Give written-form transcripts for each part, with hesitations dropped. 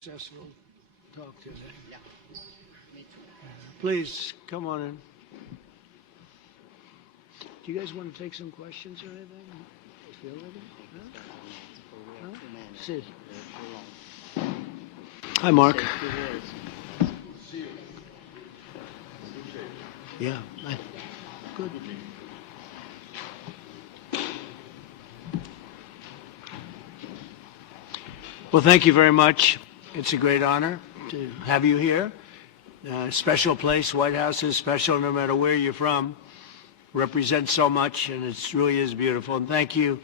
Successful talk today. Yeah, me too. Please come on in. Do you guys want to take some questions or anything? Feel ready? Huh? Sid. Hi, Mark. Yeah. Good. Well, thank you very much. It's a great honor to have you here. Special place. White House is special no matter where you're from. Represents so much, and it really is beautiful. And thank you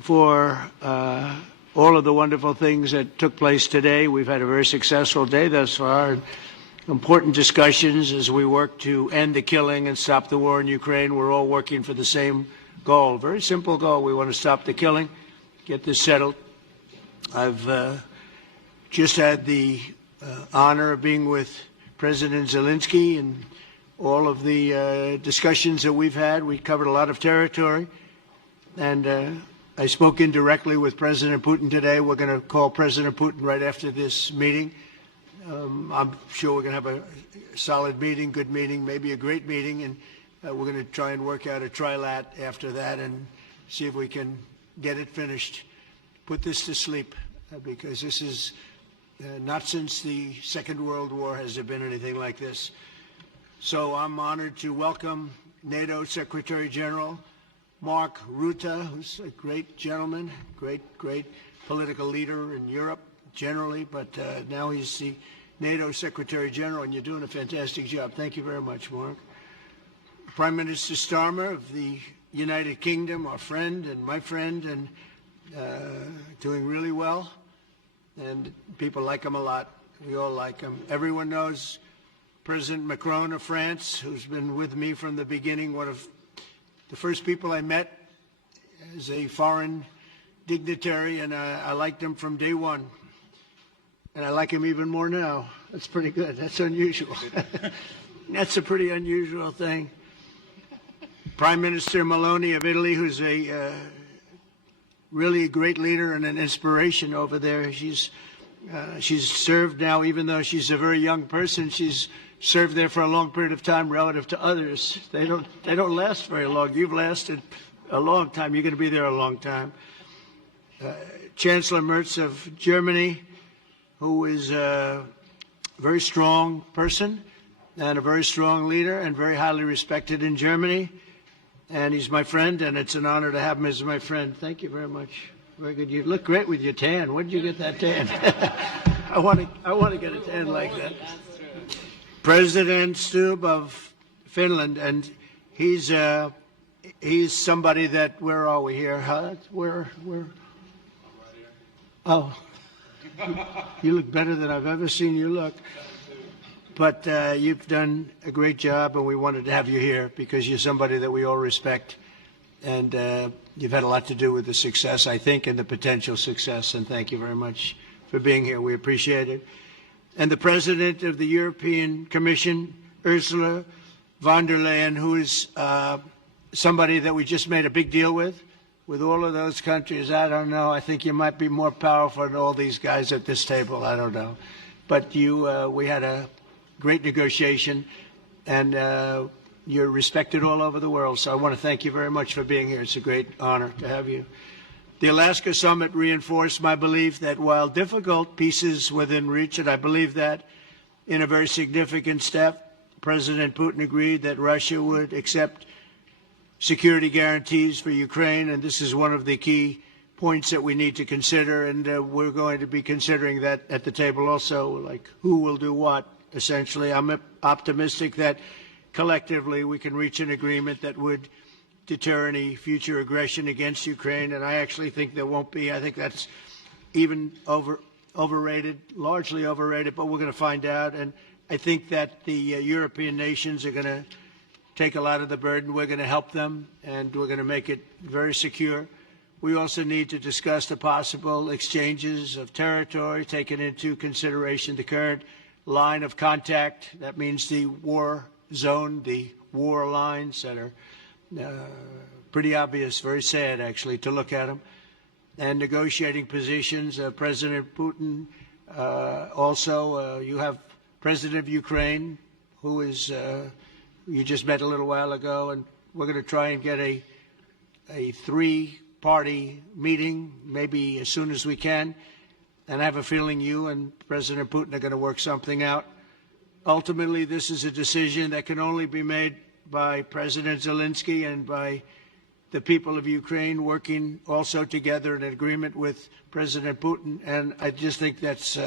for all of the wonderful things that took place today. We've had a very successful day thus far. And important discussions as we work to end the killing and stop the war in Ukraine. We're all working for the same goal. Very simple goal. We want to stop the killing, get this settled. I've just had the honor of being with President Zelensky and all of the discussions that we've had. We covered a lot of territory, and I spoke indirectly with President Putin today. We're going to call President Putin right after this meeting. I'm sure we're going to have a solid meeting, good meeting, maybe a great meeting, and we're going to try and work out a trilat after that and see if we can get it finished. Put this to sleep, because this is not since the Second World War has there been anything like this. So I'm honored to welcome NATO Secretary General Mark Rutte, who's a great gentleman, great political leader in Europe generally, but now he's the NATO Secretary General, and you're doing a fantastic job. Thank you very much, Mark. Prime Minister Starmer of the United Kingdom, our friend and my friend, and doing really well, and people like him a lot. We all like him. Everyone knows President Macron of France, who's been with me from the beginning. One of the first people I met as a foreign dignitary, and I liked him from day one. And I like him even more now. That's pretty good. That's unusual. That's a pretty unusual thing. Prime Minister Meloni of Italy, who's a really a great leader and an inspiration over there. She's served now, even though she's a very young person, she's served there for a long period of time relative to others. They don't last very long. You've lasted a long time. You're going to be there a long time. Chancellor Merz of Germany, who is a very strong person and a very strong leader and very highly respected in Germany. And he's my friend, and it's an honor to have him as my friend. Thank you very much. Very good. You look great with your tan. Where did you get that tan? I want to get a tan like that. President Stubb of Finland, and he's somebody that, where are we here? Huh? Where? Oh, you look better than I've ever seen you look. But you've done a great job, and we wanted to have you here because you're somebody that we all respect, and you've had a lot to do with the success, I think, and the potential success, and thank you very much for being here. We appreciate it. And the President of the European Commission, Ursula von der Leyen, who is somebody that we just made a big deal with all of those countries. I don't know. I think you might be more powerful than all these guys at this table. I don't know. But we had a great negotiation, and you're respected all over the world. So I want to thank you very much for being here. It's a great honor to have you. The Alaska Summit reinforced my belief that while difficult, peace is within reach, and I believe that in a very significant step, President Putin agreed that Russia would accept security guarantees for Ukraine, and this is one of the key points that we need to consider, and we're going to be considering that at the table also, like who will do what. Essentially, I'm optimistic that collectively we can reach an agreement that would deter any future aggression against Ukraine, and I actually think there won't be. I think that's even overrated, largely overrated, but we're going to find out. And I think that the European nations are going to take a lot of the burden. We're going to help them, and we're going to make it very secure. We also need to discuss the possible exchanges of territory, taking into consideration the current line of contact. That means the war zone, the war lines that are pretty obvious, very sad actually to look at them, and negotiating positions. President Putin Also, you have President of Ukraine, who is you just met a little while ago, and we're going to try and get a three-party meeting, maybe as soon as we can. And I have a feeling you and President Putin are going to work something out. Ultimately, this is a decision that can only be made by President Zelensky and by the people of Ukraine working also together in agreement with President Putin. And I just think that's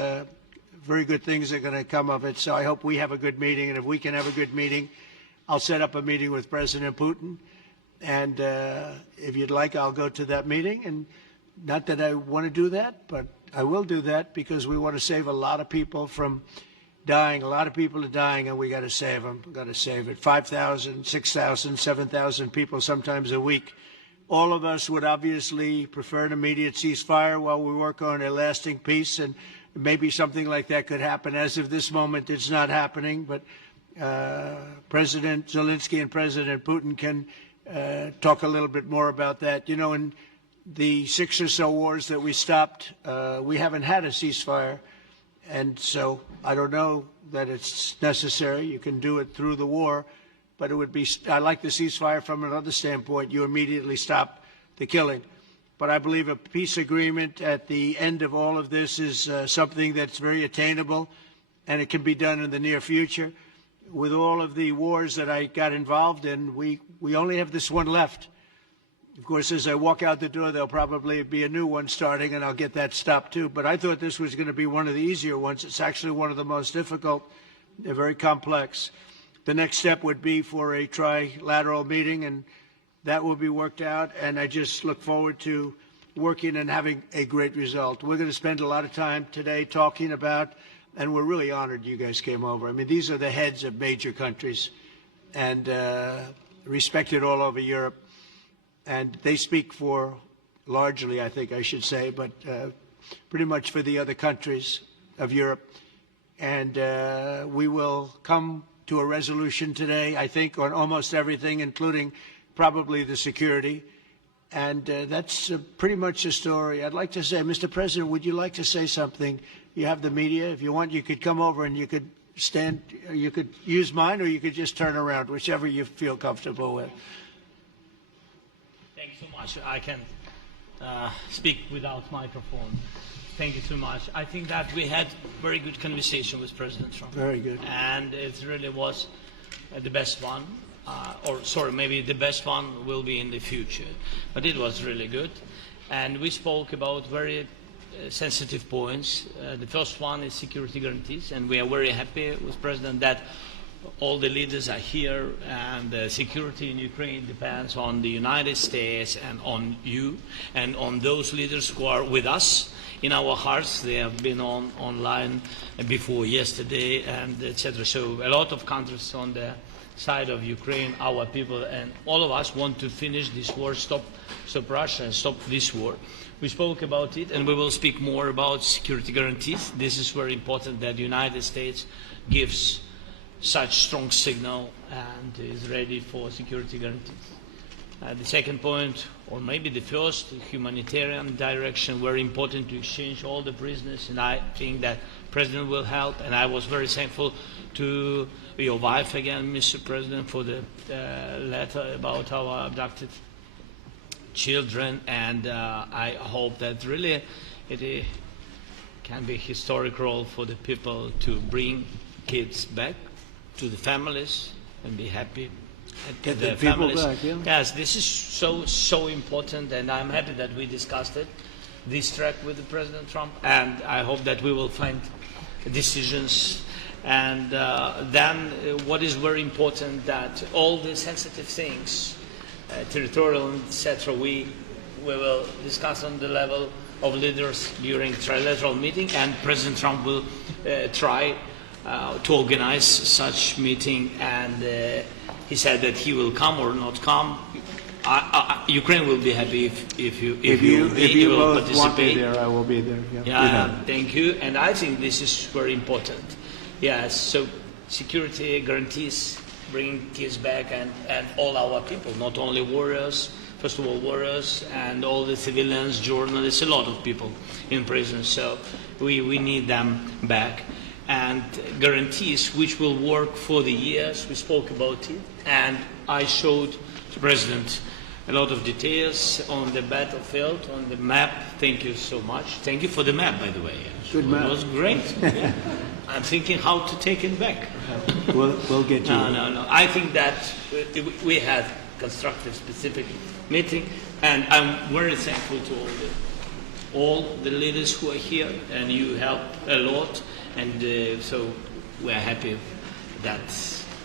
very good things are going to come of it. So I hope we have a good meeting. And if we can have a good meeting, I'll set up a meeting with President Putin. And if you'd like, I'll go to that meeting. And not that I want to do that, but I will do that because we want to save a lot of people from dying. A lot of people are dying, and we got to save them. We got to save it. 5,000, 6,000, 7,000 people sometimes a week. All of us would obviously prefer an immediate ceasefire while we work on a lasting peace, and maybe something like that could happen. As of this moment, it's not happening, but President Zelensky and President Putin can talk a little bit more about that. You know, in the 6 or so wars that we stopped, we haven't had a ceasefire. And so I don't know that it's necessary. You can do it through the war, but it would be, I like the ceasefire from another standpoint. You immediately stop the killing. But I believe a peace agreement at the end of all of this is something that's very attainable, and it can be done in the near future. With all of the wars that I got involved in, we only have this one left. Of course, as I walk out the door, there'll probably be a new one starting, and I'll get that stopped too. But I thought this was going to be one of the easier ones. It's actually one of the most difficult. They're very complex. The next step would be for a trilateral meeting, and that will be worked out. And I just look forward to working and having a great result. We're going to spend a lot of time today talking about, and we're really honored you guys came over. I mean, these are the heads of major countries and respected all over Europe. And they speak for, largely, I think I should say, but pretty much for the other countries of Europe. And we will come to a resolution today, I think, on almost everything, including probably the security. And that's pretty much the story. I'd like to say, Mr. President, would you like to say something? You have the media. If you want, you could come over and you could stand, you could use mine, or you could just turn around, whichever you feel comfortable with. Thank you so much. I can speak without microphone. Thank you so much. I think that we had very good conversation with President Trump. Very good. And it really was the best one. Or sorry, maybe the best one will be in the future. But it was really good. And we spoke about very sensitive points. The first one is security guarantees. And we are very happy with President that all the leaders are here, and the security in Ukraine depends on the United States and on you and on those leaders who are with us in our hearts. They have been online before yesterday, and etc. So a lot of countries on the side of Ukraine, our people, and all of us want to finish this war, stop Russia and stop this war. We spoke about it, and we will speak more about security guarantees. This is very important that the United States gives such strong signal and is ready for security guarantees. The second point, or maybe the first, humanitarian direction, very important to exchange all the prisoners, and I think that President will help. And I was very thankful to your wife again, Mr. President, for the letter about our abducted children, and I hope that really it can be a historic role for the people to bring kids back to the families and be happy Get the the people families. back, yeah. Yes, this is so important, and I'm happy that we discussed it, this track with the President Trump, and I hope that we will find decisions. And then what is very important, that all the sensitive things, territorial, etc., we will discuss on the level of leaders during trilateral meeting, and President Trump will try to organize such meeting, and he said that he will come or not come. Ukraine will be happy if you will both participate. want me there, I will be there. Yeah, thank you. And I think this is very important. Yes, so security guarantees, bringing kids back, and all our people, not only warriors, first of all, warriors and all the civilians, journalists, a lot of people in prison. So we need them back. And guarantees which will work for the years. We spoke about it. And I showed the President a lot of details on the battlefield, on the map. Thank you so much. Thank you for the map, by the way. Good map. It was great. Yeah. I'm thinking how to take it back. We'll get you. No. I think that we had constructive, specific meeting, and I'm very thankful to all the leaders who are here, and you helped a lot, and so we're happy that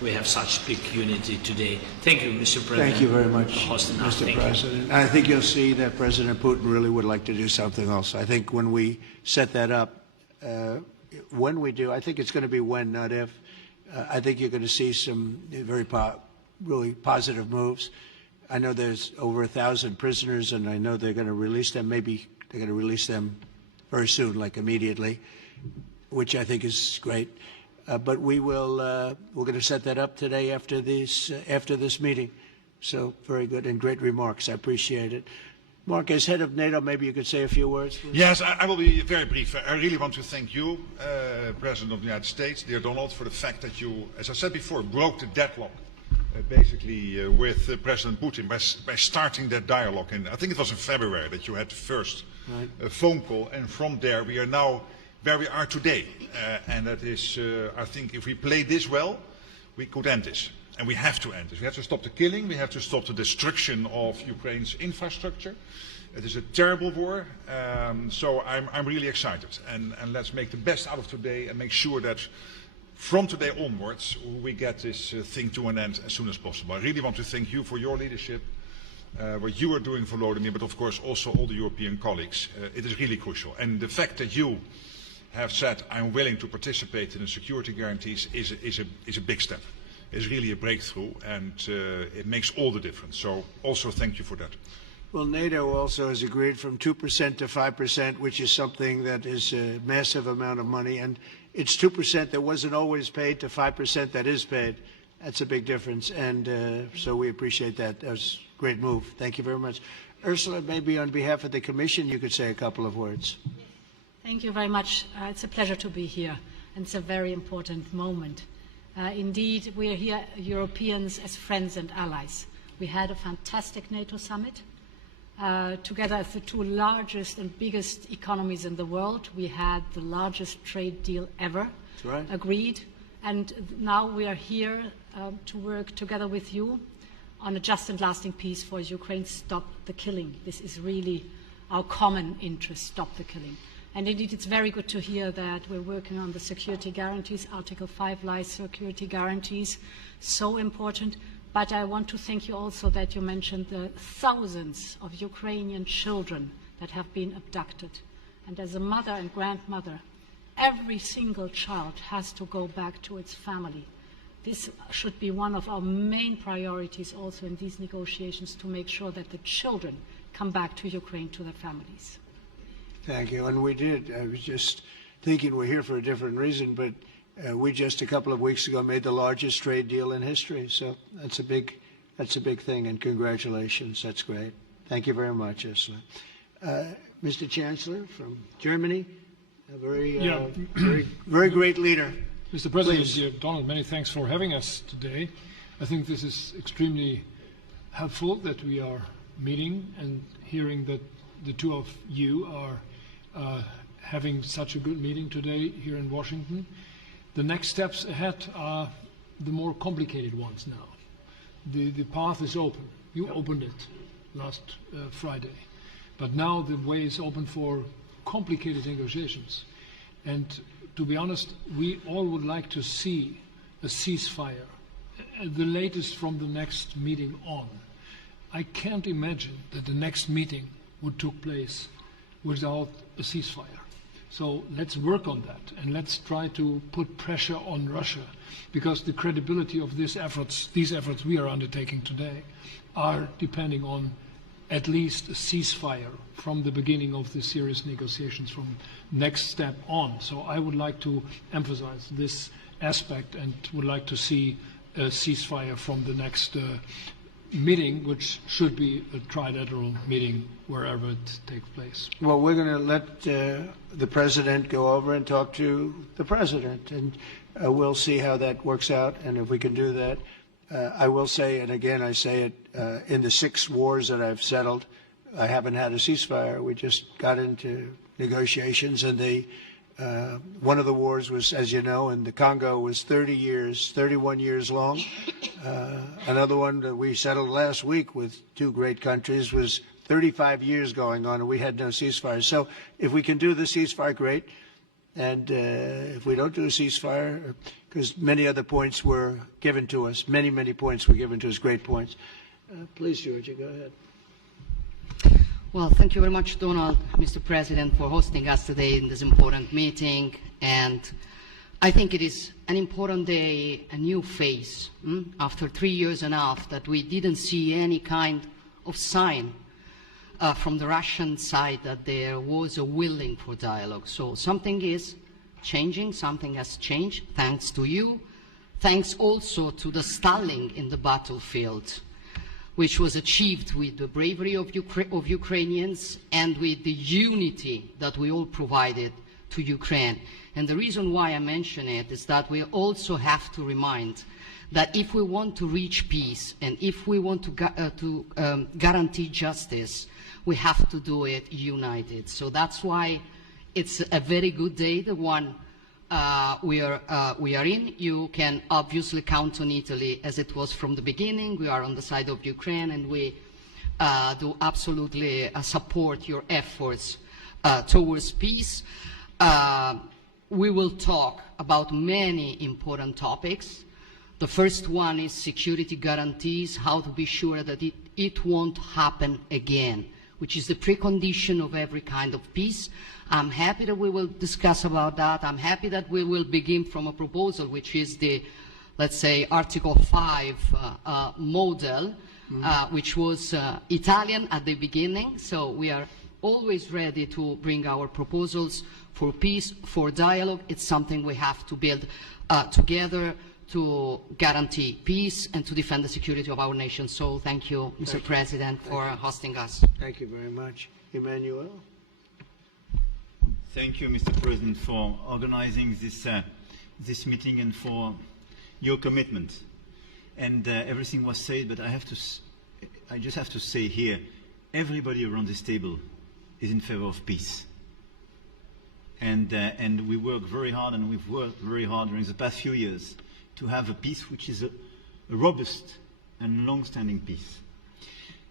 we have such big unity today. Thank you, Mr. President. Thank you very much, for hosting us. Mr. President. I think you'll see that President Putin really would like to do something else. I think when we set that up, when we do, I think it's going to be when, not if. I think you're going to see some really positive moves. I know there's over 1,000 prisoners, and I know they're going to release them. Maybe they're going to release them very soon, like immediately, which I think is great. But we're going to set that up today after this meeting. So very good and great remarks. I appreciate it. Mark, as head of NATO, maybe you could say a few words, please. Yes, I will be very brief. I really want to thank you, President of the United States, dear Donald, for the fact that you, as I said before, broke the deadlock, basically with President Putin by starting that dialogue. And I think it was in February that you had the first phone call, and from there we are now where we are today. And that is, I think, if we play this well, we could end this. And we have to end this. We have to stop the killing. We have to stop the destruction of Ukraine's infrastructure. It is a terrible war. So I'm really excited. And let's make the best out of today and make sure that from today onwards we get this thing to an end as soon as possible. I really want to thank you for your leadership, what you are doing for Volodymyr, but of course also all the European colleagues. It is really crucial. And the fact that you have said, I'm willing to participate in the security guarantees is a big step. It's really a breakthrough, and it makes all the difference. So also thank you for that. Well, NATO also has agreed from 2% to 5%, which is something that is a massive amount of money. And it's 2% that wasn't always paid to 5% that is paid. That's a big difference. And so we appreciate that. That was a great move. Thank you very much. Ursula, maybe on behalf of the Commission, you could say a couple of words. Thank you very much. It's a pleasure to be here, and it's a very important moment. Indeed, we are here, Europeans, as friends and allies. We had a fantastic NATO summit. Together as the two largest and biggest economies in the world, we had the largest trade deal ever agreed. And now we are here to work together with you on a just and lasting peace for Ukraine. Stop the killing. This is really our common interest, stop the killing. And indeed, it's very good to hear that we're working on the security guarantees, Article 5 lies security guarantees, so important. But I want to thank you also that you mentioned the thousands of Ukrainian children that have been abducted. And as a mother and grandmother, every single child has to go back to its family. This should be one of our main priorities also in these negotiations, to make sure that the children come back to Ukraine, to their families. Thank you. And we did. I was just thinking we're here for a different reason, but we just a couple of weeks ago made the largest trade deal in history. So that's a big thing, and congratulations. That's great. Thank you very much, Ursula. Mr. Chancellor from Germany, a very great leader. Mr. President, Please. dear Donald, many thanks for having us today. I think this is extremely helpful that we are meeting and hearing that the two of you are having such a good meeting today here in Washington. The next steps ahead are the more complicated ones now. The path is open. You opened it last Friday. But now the way is open for complicated negotiations. And to be honest, we all would like to see a ceasefire, the latest from the next meeting on. I can't imagine that the next meeting would take place without a ceasefire. So let's work on that, and let's try to put pressure on Russia, because the credibility of these efforts we are undertaking today are depending on at least a ceasefire from the beginning of the serious negotiations from next step on. So I would like to emphasize this aspect and would like to see a ceasefire from the next meeting, which should be a trilateral meeting wherever it takes place. Well, we're going to let the president go over and talk to the president, and we'll see how that works out, and if we can do that. I will say, and again I say it, in the 6 wars that I've settled, I haven't had a ceasefire. We just got into negotiations, and one of the wars was, as you know, in the Congo was 31 years long. Another one that we settled last week with 2 great countries was 35 years going on, and we had no ceasefire. So if we can do the ceasefire, great. And if we don't do a ceasefire, because many other points were given to us, many points were given to us, great points. Please, Georgia, go ahead. Well, thank you very much, Donald, Mr. President, for hosting us today in this important meeting. And I think it is an important day, a new phase, after 3 years and a half that we didn't see any kind of sign from the Russian side that there was a willing for dialogue. So something is changing, something has changed, thanks to you. Thanks also to the stalling in the battlefield, which was achieved with the bravery of Ukrainians and with the unity that we all provided to Ukraine. And the reason why I mention it is that we also have to remind that if we want to reach peace and if we want to guarantee justice, we have to do it united. So that's why it's a very good day, the one we are in. You can obviously count on Italy as it was from the beginning. We are on the side of Ukraine, and we do absolutely support your efforts towards peace. We will talk about many important topics. The first one is security guarantees, how to be sure that it won't happen again, which is the precondition of every kind of peace. I'm happy that we will discuss about that. I'm happy that we will begin from a proposal, which is the, let's say, Article 5 model, which was Italian at the beginning. So we are always ready to bring our proposals for peace, for dialogue. It's something we have to build together to guarantee peace and to defend the security of our nation. So thank you, Mr. President, for hosting us. Thank you very much. Emmanuel? Thank you, Mr. President, for organizing this meeting and for your commitment. And everything was said, but I just have to say here, everybody around this table is in favor of peace. And we work very hard, and we've worked very hard during the past few years to have a peace which is a robust and long-standing peace.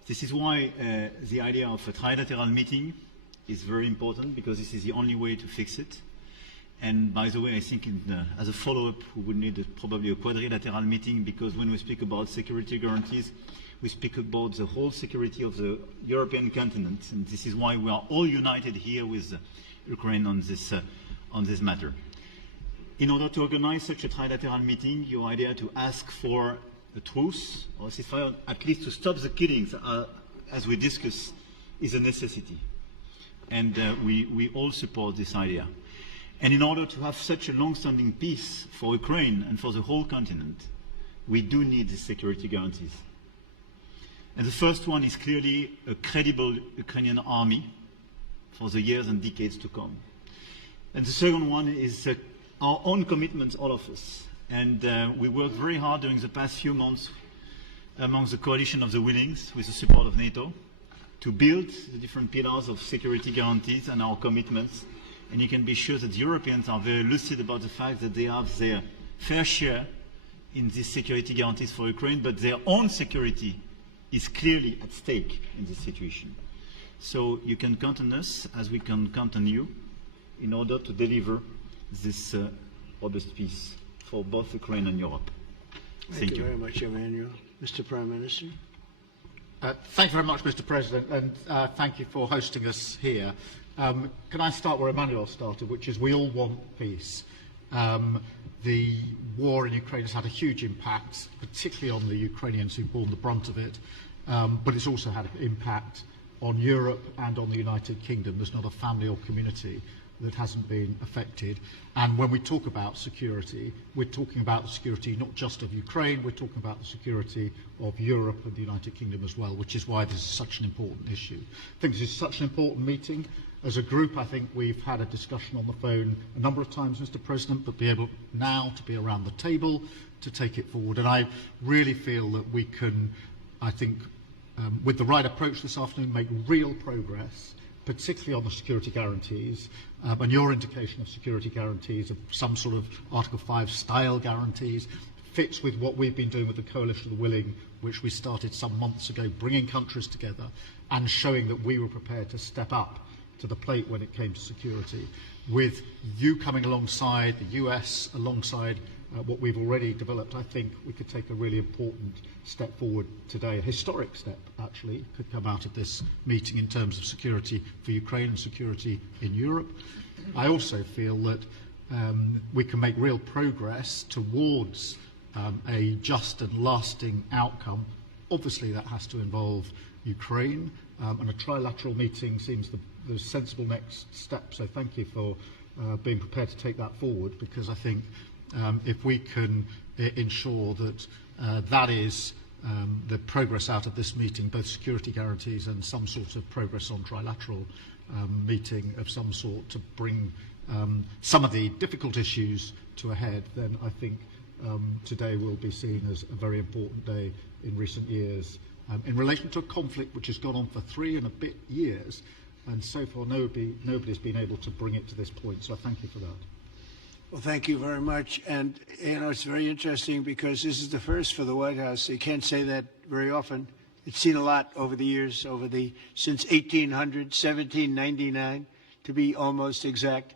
This is why the idea of a trilateral meeting is very important, because this is the only way to fix it. And by the way, I think as a follow-up, we would need probably a quadrilateral meeting, because when we speak about security guarantees, we speak about the whole security of the European continent. And this is why we are all united here with Ukraine on this matter. In order to organize such a trilateral meeting, your idea to ask for a truce or ceasefire, at least to stop the killings, as we discussed, is a necessity. And we all support this idea. And in order to have such a long-standing peace for Ukraine and for the whole continent, we do need the security guarantees. And the first one is clearly a credible Ukrainian army for the years and decades to come. And the second one is our own commitments, all of us. And we worked very hard during the past few months among the coalition of the willings, with the support of NATO, to build the different pillars of security guarantees and our commitments. And you can be sure that the Europeans are very lucid about the fact that they have their fair share in these security guarantees for Ukraine, but their own security is clearly at stake in this situation. So you can count on us, as we can count on you, in order to deliver this robust peace for both Ukraine and Europe. Thank you very much, Emmanuel. Mr. Prime Minister? Thank you very much, Mr. President, and thank you for hosting us here. Can I start where Emmanuel started, which is we all want peace. The war in Ukraine has had a huge impact, particularly on the Ukrainians who've borne the brunt of it, but it's also had an impact on Europe and on the United Kingdom. There's not a family or community that hasn't been affected. And when we talk about security, we're talking about the security not just of Ukraine, we're talking about the security of Europe and the United Kingdom as well, which is why this is such an important issue. I think this is such an important meeting. As a group, I think we've had a discussion on the phone a number of times, Mr. President, but be able now to be around the table to take it forward. And I really feel that we can, I think, with the right approach this afternoon, make real progress, particularly on the security guarantees, and your indication of security guarantees, of some sort of Article 5 style guarantees, fits with what we've been doing with the Coalition of the Willing, which we started some months ago, bringing countries together and showing that we were prepared to step up to the plate when it came to security. With you coming alongside, the US alongside what we've already developed, I think we could take a really important step forward today. A historic step, actually, could come out of this meeting in terms of security for Ukraine and security in Europe. I also feel that we can make real progress towards a just and lasting outcome. Obviously, that has to involve Ukraine, and a trilateral meeting seems the sensible next step. So thank you for being prepared to take that forward, because I think if we can ensure that that is the progress out of this meeting, both security guarantees and some sort of progress on trilateral meeting of some sort to bring some of the difficult issues to a head, then I think today will be seen as a very important day in recent years in relation to a conflict which has gone on for 3 and a bit years, and so far nobody's been able to bring it to this point. So I thank you for that. Well, thank you very much. And, you know, it's very interesting because this is the first for the White House. You can't say that very often. It's seen a lot over the years, since 1800, 1799, to be almost exact.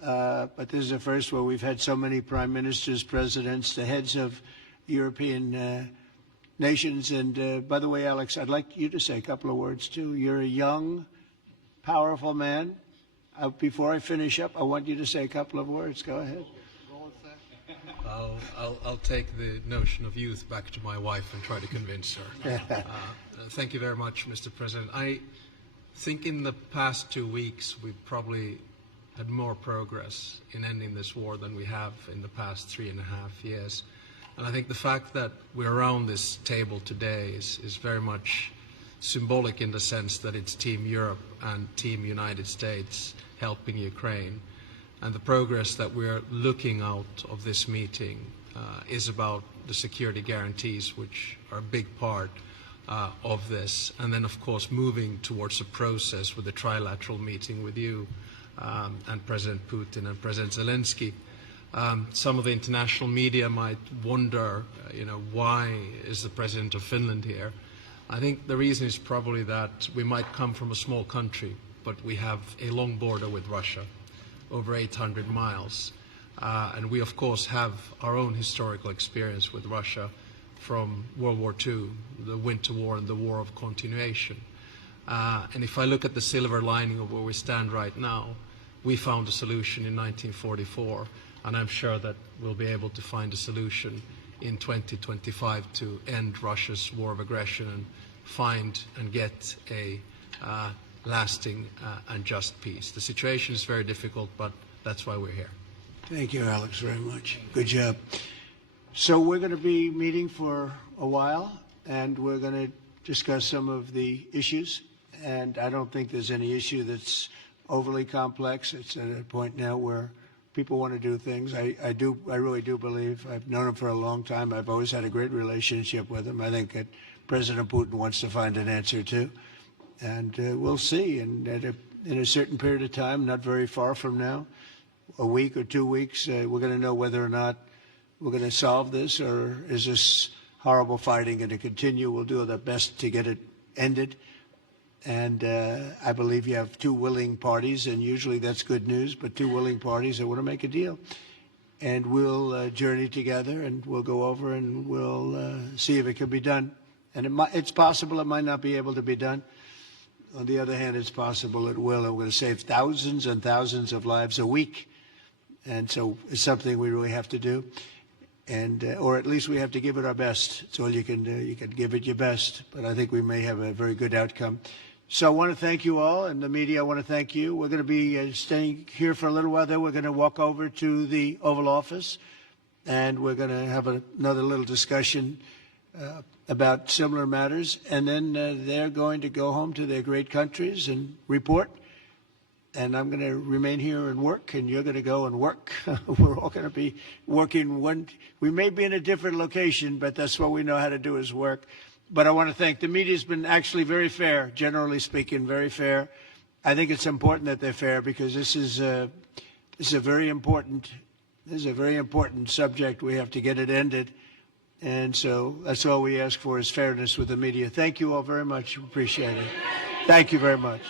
But this is the first where we've had so many prime ministers, presidents, the heads of European nations. And by the way, Alex, I'd like you to say a couple of words, too. You're a young, powerful man. Before I finish up, I want you to say a couple of words. Go ahead. I'll take the notion of youth back to my wife and try to convince her. Thank you very much, Mr. President. I think in the past 2 weeks we've probably had more progress in ending this war than we have in the past 3.5 years. And I think the fact that we're around this table today is very much symbolic in the sense that it's Team Europe and Team United States helping Ukraine. And the progress that we're looking out of this meeting is about the security guarantees, which are a big part of this. And then, of course, moving towards a process with a trilateral meeting with you and President Putin and President Zelensky. Some of the international media might wonder, why is the President of Finland here? I think the reason is probably that we might come from a small country, but we have a long border with Russia, over 800 miles. And we, of course, have our own historical experience with Russia from World War II, the Winter War and the War of Continuation. And if I look at the silver lining of where we stand right now, we found a solution in 1944, and I'm sure that we'll be able to find a solution in 2025 to end Russia's war of aggression and find and get a lasting and just peace. The situation is very difficult, but that's why we're here. Thank you, Alex, very much. Good job. So we're going to be meeting for a while, and we're going to discuss some of the issues. And I don't think there's any issue that's overly complex. It's at a point now where people want to do things. I really do believe. I've known him for a long time. I've always had a great relationship with him. I think that President Putin wants to find an answer too. And we'll see. And in a certain period of time, not very far from now, a week or 2 weeks, we're going to know whether or not we're going to solve this, or is this horrible fighting going to continue. We'll do our best to get it ended. And I believe you have two willing parties, and usually that's good news, but two willing parties that want to make a deal. And we'll journey together, and we'll go over, and we'll see if it can be done. And it's possible it might not be able to be done. On the other hand, it's possible it will. And we're going to save thousands and thousands of lives a week. And so it's something we really have to do. And or at least we have to give it our best. It's all you can do. You can give it your best. But I think we may have a very good outcome. So I want to thank you all, and the media, I want to thank you. We're going to be staying here for a little while. Then we're going to walk over to the Oval Office, and we're going to have another little discussion about similar matters. And then they're going to go home to their great countries and report. And I'm going to remain here and work, and you're going to go and work. We're all going to be working we may be in a different location, but that's what we know how to do is work. But I want to thank the media. Has been actually very fair, generally speaking, very fair. I think it's important that they're fair because this is a very important subject. We have to get it ended, and so that's all we ask for is fairness with the media. Thank you all very much. Appreciate it. Thank you very much.